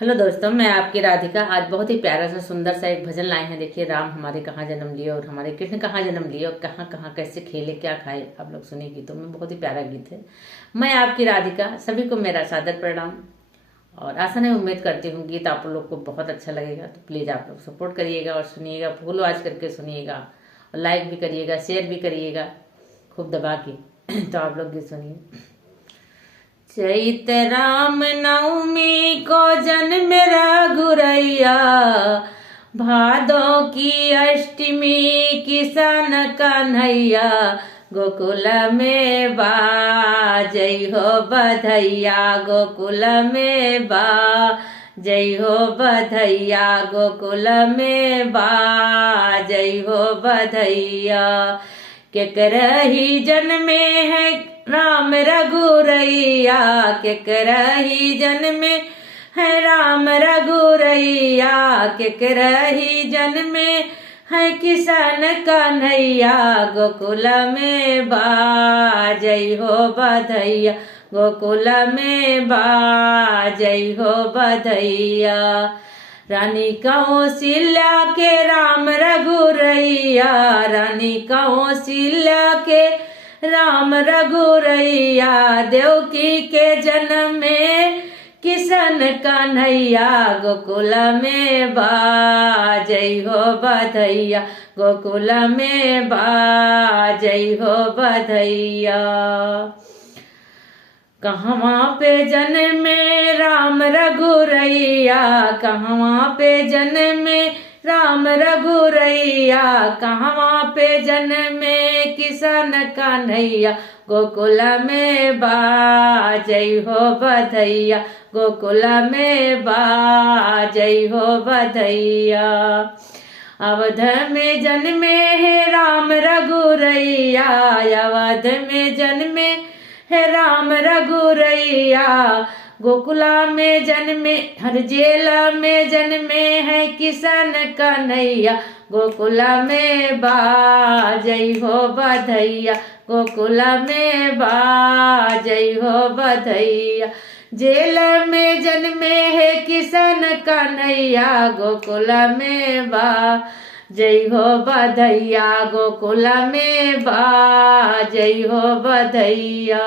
Hello दोस्तों, मैं आपकी राधिका। आज बहुत ही प्यारा सा सुंदर सा एक भजन लाए हैं। देखिए, राम हमारे कहाँ जन्म लिए और हमारे कृष्ण कहाँ जन्म लिए और कहाँ कहाँ कैसे खेले क्या खाए, आप लोग सुनिए। गीतों में बहुत ही प्यारा गीत है। मैं आपकी राधिका, सभी को मेरा सादर प्रणाम। और आशा नहीं, उम्मीद करती हूँ गीत आप लोग को बहुत अच्छा लगेगा। तो प्लीज़ आप लोग सपोर्ट करिएगा और सुनिएगा, फॉलो आज करके सुनिएगा और लाइक भी करिएगा, शेयर भी करिएगा खूब दबा के। तो आप लोग भी सुनिए। चैत राम नवमी को जन्म रघुरैया, भादों की अष्टमी किसान कन्हैया, गोकुल में बाजै हो बधैया, गोकुल में बाजै हो बधैया, गोकुल में बाजै हो बधैया। केकरही जन्मे है राम रघुरैया, केकरही जन्मे है राम रघुरैया, केकरही जन्मे है किसान कन्हैया, गोकुल में बाजै हो बधैया, गोकुल में बाजै हो बधैया। रानी कौशल्या के राम रघुरैया, रानी कौशल्या के राम रघुरैया, देवकी के जन्म में किशन कन्हैया, गोकुल में बाजै हो बधैया, गोकुल में बाजै हो बधैया। कहवा पे जन्मे राम रघुरैया, कहवा पे जन्मे राम रघुरैया, कहवा पे जन्मे किशन कन्हैया, गोकुल में बाजै हो बधैया, गोकुल में बाजै हो बधैया। अवध में जन्मे है राम रघुरैया, अवध में जन्मे है राम रघुरैया, गोकुला में जन्मे हर जेला में जन्मे है किशन कन्हैया, गोकुला में बाजै हो बधैया, गोकुला में बाजै हो बधैया। जेल में जन्मे है किशन कन्हैया, गोकुल में बाजै हो बधैया, गोकुल में बाजै हो बधैया।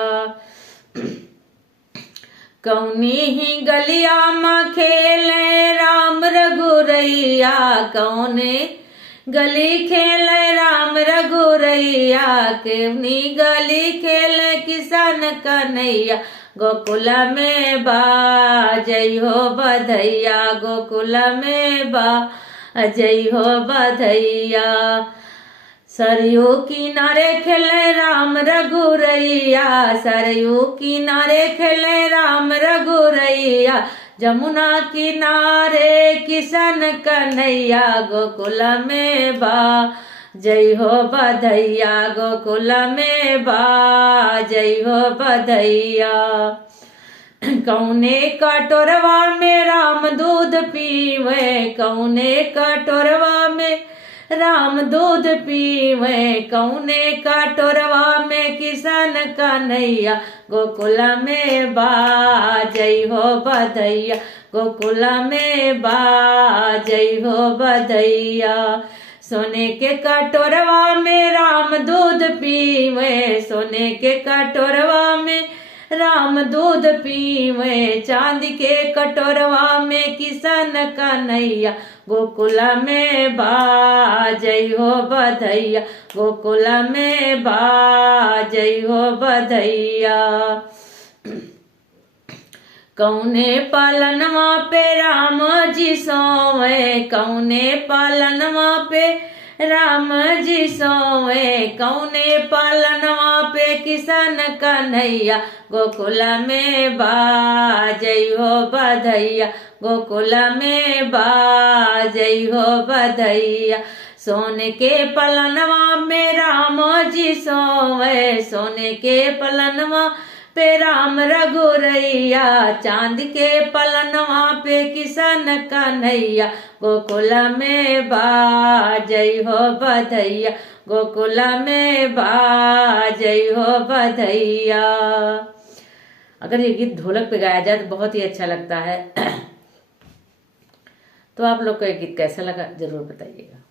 कौनी ही गलिया में खेले राम रघुरैया, कौने गली खेले राम रघुरैया, कौनी गली खेले किशन कन्हैया, गोकुल में बाजै हो बधैया, गोकुल में बाजै हो बधैया। सरयू किनारे खेले राम रघुरैया, सरयू किनारे खेले राम रघुरैया, जमुना किनारे किशन कन्हैया, गोकुल में बाजै हो बधैया, गोकुल में बाजै हो बधैया। कौने कटोरवा में राम दूध पीवे, कौने कटोरवा में राम दूध पीवे, कौने कटोरवा में किशन कन्हैया, गोकुल में बाजै हो बधैया, गोकुल में बाजै हो बधैया। सोने के कटोरवा में राम दूध पीवे, सोने के कटोरवा में राम दूध पीवे, चांदी के कटोरवा में किशन कन्हैया, गोकुल में बाजै हो बधैया, गोकुल में बाजै हो बधैया। कौने पालनवा पे राम जी सोवे, कौने पालनवा पे राम जी सोवे, कौने पालनवा पे किशन कन्हैया, गोकुल में बाजै हो बधैया, गोकुल में बाजै हो बधैया। सोने के पलनवा में राम जी सोवे, सोने के पलनवा पे राम रघुरैया, चांद के पलनवा पे किशन कन्हैया, गोकुल में बाजै हो बधैया, गोकुल में बाजै हो बधैया। अगर ये गीत ढोलक पे गाया जाए तो बहुत ही अच्छा लगता है। तो आप लोग को ये गीत कैसा लगा जरूर बताइएगा।